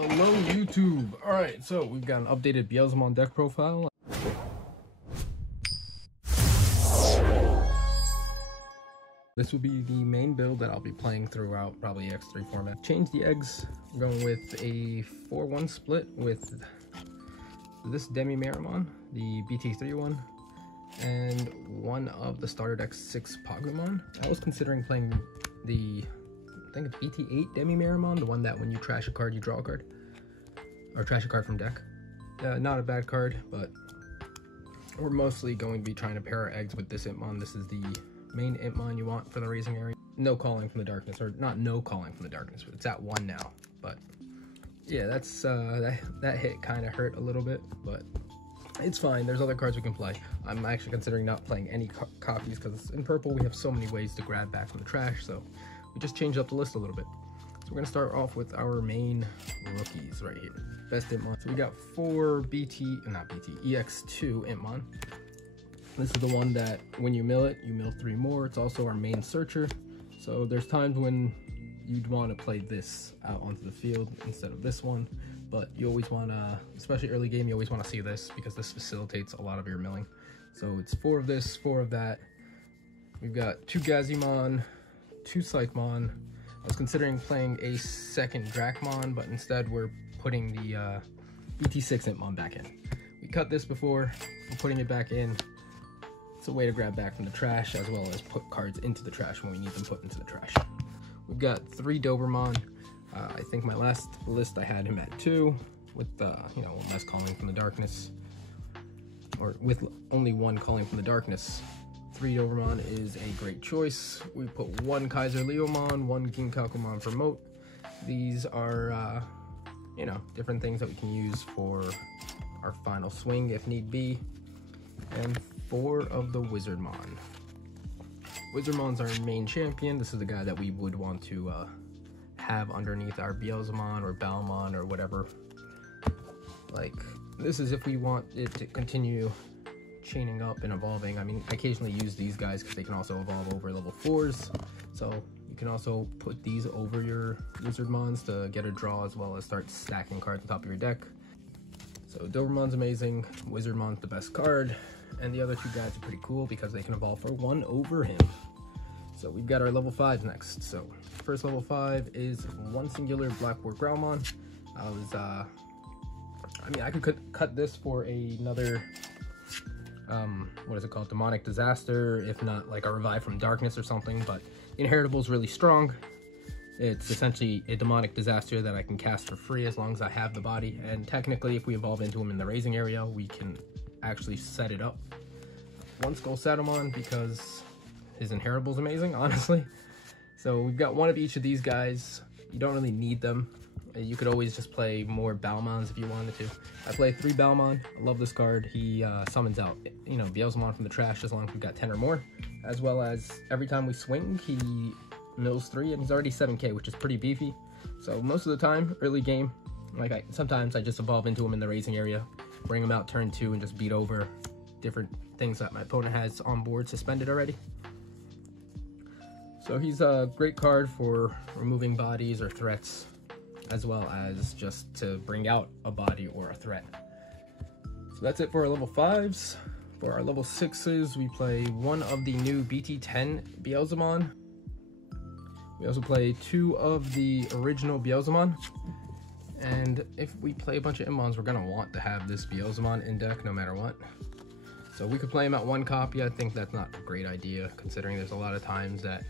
Hello YouTube! Alright, so we've got an updated Beelzemon deck profile. This will be the main build that I'll be playing throughout, probably EX3 format. Change the eggs. I'm going with a 4-1 split with this Digimon, the BT3 one, and one of the starter deck 6 Pokemon. I was considering playing the, I think it's BT8 Digimon, the one that when you trash a card, you draw a card. Or trash a card from deck. Not a bad card, but we're mostly going to be trying to pair our eggs with this Impmon. This is the main Impmon you want for the raising area. No calling from the darkness, or not no calling from the darkness, but it's at 1 now. But yeah, that's that hit kind of hurt a little bit, but it's fine. There's other cards we can play. I'm actually considering not playing any copies because in purple we have so many ways to grab back from the trash, so we just changed up the list a little bit. So we're gonna start off with our main rookies right here. Best Impmon. So we got 4 EX2 Impmon. This is the one that when you mill it, you mill 3 more. It's also our main searcher. So there's times when you'd want to play this out onto the field instead of this one, but you always want to, especially early game, you always want to see this because this facilitates a lot of your milling. So it's 4 of this, 4 of that. We've got 2 Gazimon, 2 Psychmon. I was considering playing a second Dracmon, but instead we're putting the BT6 Impmon back in. We cut this before, we're putting it back in. It's a way to grab back from the trash as well as put cards into the trash when we need them put into the trash. We've got 3 Dobermon. I think my last list I had him at 2 with you know, less calling from the darkness, or with only 1 calling from the darkness. 3 Dobermon is a great choice. We put 1 Kaiser Leomon, 1 Ginkakumon for Moat. These are you know, different things that we can use for our final swing if need be. And 4 of the Wizardmon. Wizardmon's our main champion. This is the guy that we would want to have underneath our Beelzemon or Balmon or whatever. Like, this is if we want it to continue chaining up and evolving. I mean, I occasionally use these guys because they can also evolve over level 4s. So you can also put these over your Wizardmons to get a draw as well as start stacking cards on top of your deck. So Dobermon's amazing, Wizardmon's the best card, and the other 2 guys are pretty cool because they can evolve for 1 over him. So we've got our level 5s next. So first level 5 is 1 singular Blackboard Growlmon. I mean, I could cut this for another, what is it called, Demonic Disaster, if not like a Revive from Darkness or something, but Inheritable is really strong. It's essentially a Demonic Disaster that I can cast for free as long as I have the body, and technically if we evolve into him in the raising area, we can actually set it up. 1 Skull Satamon because his Inheritable is amazing, honestly. So we've got 1 of each of these guys. You don't really need them. You could always just play more Balmons if you wanted to. I play 3 Balmon. I love this card. He summons out, you know, Beelzemon from the trash as long as we've got 10 or more, as well as every time we swing, he mills 3, and he's already 7k, which is pretty beefy. So most of the time, early game, like sometimes I just evolve into him in the raising area, bring him out turn 2, and just beat over different things that my opponent has on board suspended already. So he's a great card for removing bodies or threats, as well as just to bring out a body or a threat. So that's it for our level 5s. For our level 6s, we play 1 of the new BT10 Beelzemon. We also play 2 of the original Beelzemon. And if we play a bunch of Impmons, we're gonna want to have this Beelzemon in deck no matter what. So we could play him at 1 copy. I think that's not a great idea, considering there's a lot of times that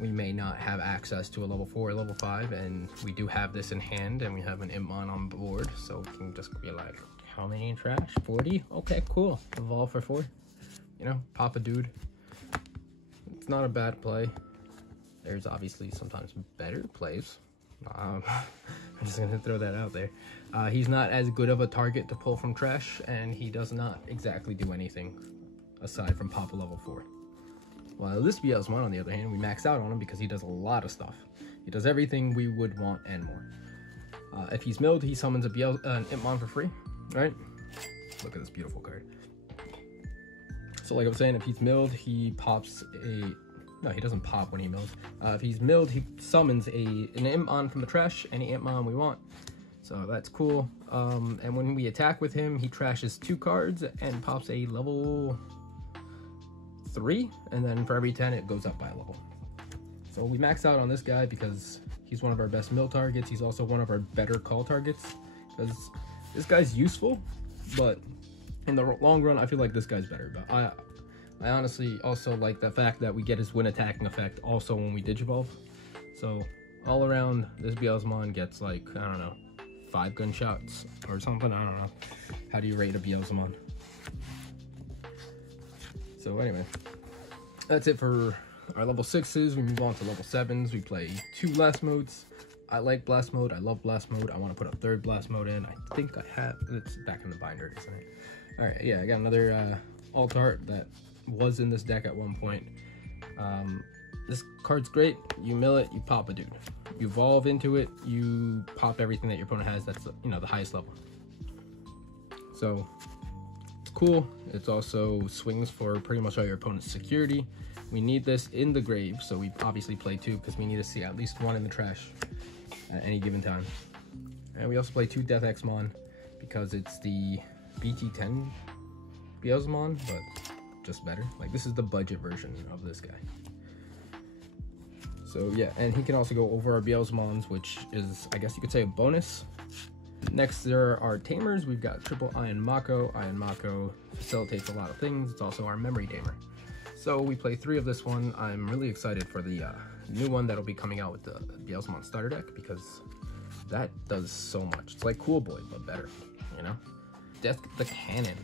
we may not have access to a level 4 or level 5, and we do have this in hand, and we have an Impmon on board, so we can just be like, how many in trash? 40? Okay, cool. Evolve for 4. You know, pop a dude. It's not a bad play. There's obviously sometimes better plays. I'm just gonna throw that out there. He's not as good of a target to pull from trash, and he does not exactly do anything aside from pop a level 4. While this Beelzemon, on the other hand, we max out on him because he does a lot of stuff. He does everything we would want and more. If he's milled, he summons an Impmon for free, right? Look at this beautiful card. So like I was saying, if he's milled, he pops a... No, he doesn't pop when he mills. If he's milled, he summons an Impmon from the trash, any Impmon we want. So So that's cool. And when we attack with him, he trashes 2 cards and pops a level 3, and then for every 10 it goes up by a level. So we max out on this guy because he's one of our best mill targets. He's also one of our better call targets because this guy's useful, but in the long run I feel like this guy's better. But I honestly also like the fact that we get his win attacking effect also when we digivolve. So all around, this Beelzemon gets like, I don't know, 5 gunshots or something. I don't know. How do you rate a Beelzemon? So anyway, that's it for our level 6s. We move on to level 7s. We play 2 blast modes. I like blast mode. I love blast mode. I want to put a 3rd blast mode in. I think I have. It's back in the binder, isn't it? All right, yeah, I got another alt art that was in this deck at one point. This card's great. You mill it, you pop a dude. You evolve into it, you pop everything that your opponent has that's, you know, the highest level. So it's cool. It's also swings for pretty much all your opponent's security. We need this in the grave, so we obviously play 2 because we need to see at least 1 in the trash at any given time. And we also play 2 Death Exmon because it's the BT10 Beelzemon, but just better. Like, this is the budget version of this guy. So yeah, and he can also go over our Beelzemons, which is, I guess you could say, a bonus. Next, there are tamers. We've got triple Iron Mako. Iron Mako facilitates a lot of things. It's also our memory tamer. So we play 3 of this one. I'm really excited for the new one that'll be coming out with the Beelzemon starter deck because that does so much. It's like Cool Boy, but better, you know? Death the Cannon.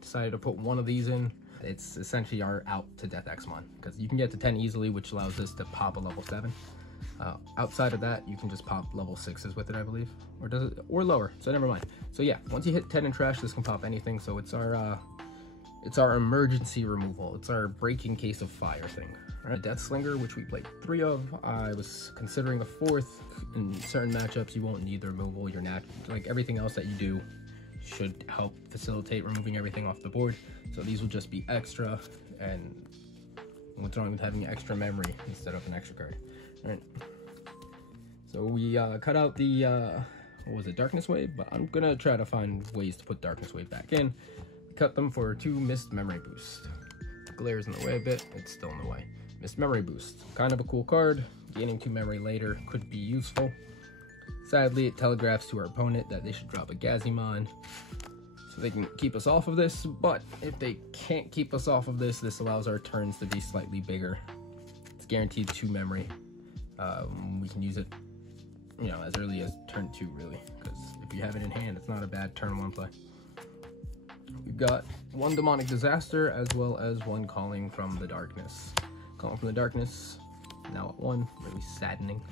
Decided to put 1 of these in. It's essentially our out to Death Exmon because you can get to 10 easily, which allows us to pop a level 7. Outside of that, you can just pop level 6s with it, I believe, or does it, or lower. So never mind. So yeah, once you hit 10 in trash, this can pop anything. So it's our emergency removal. It's our breaking case of fire thing. All right, Death Slinger, which we played 3 of. I was considering a 4th. In certain matchups, you won't need the removal. You're not like everything else that you do should help facilitate removing everything off the board. So these will just be extra, and what's wrong with having extra memory instead of an extra card? All right. So we cut out the what was it, Darkness Wave, but I'm gonna try to find ways to put Darkness Wave back in. Cut them for 2 Missed Memory Boost. Glare's in the way a bit. It's still in the way. Missed Memory Boost, kind of a cool card. Gaining 2 memory later could be useful. Sadly, it telegraphs to our opponent that they should drop a Gazimon so they can keep us off of this, but if they can't keep us off of this, this allows our turns to be slightly bigger. It's guaranteed 2 memory. We can use it, you know, as early as turn 2, really, because if you have it in hand, it's not a bad turn 1 play. We've got 1 Demonic Disaster as well as 1 Calling from the Darkness. Calling from the Darkness, now at 1, really saddening.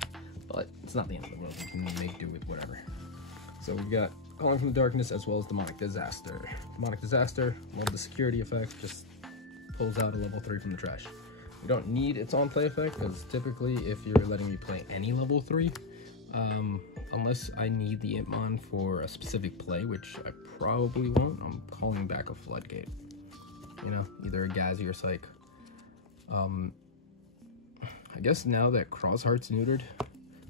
But it's not the end of the world. We can make do with whatever. So we've got Calling from the Darkness as well as Demonic Disaster. Demonic Disaster, love the security effect, just pulls out a level 3 from the trash. We don't need its on play effect because typically if you're letting me play any level 3, unless I need the Imp for a specific play, which I probably won't, I'm calling back a Floodgate. You know, either a Gazi or Psych. I guess now that Crossheart's neutered,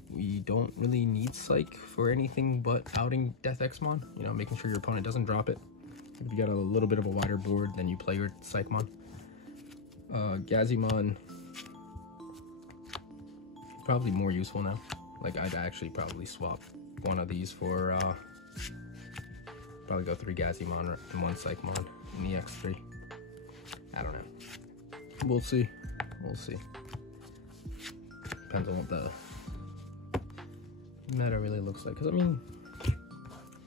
we don't really need Psych for anything but outing Death Exmon, you know, making sure your opponent doesn't drop it. If you got a little bit of a wider board, then you play your Psychmon. Gazimon, probably more useful now. Like, I'd actually probably swap 1 of these for, probably go 3 Gazimon and 1 Psychmon in the EX3. I don't know. We'll see. We'll see. Depends on what the meta really looks like. Because, I mean,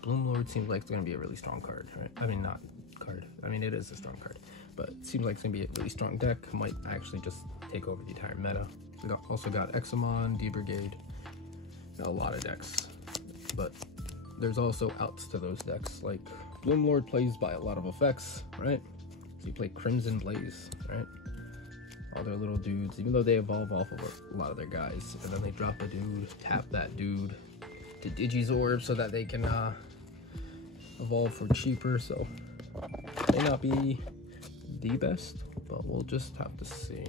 Bloomlord seems like it's going to be a really strong card, right? I mean, not card. I mean, it is a strong card. But it seems like it's going to be a really strong deck. Might actually just take over the entire meta. We also got Examon, D-Brigade, a lot of decks. But there's also outs to those decks. Like, Bloomlord plays by a lot of effects, right? So you play Crimson Blaze, right? All their little dudes, even though they evolve off of a lot of their guys. And then they drop a dude, tap that dude to Digizorb so that they can evolve for cheaper. So, may not be the best, but we'll just have to see.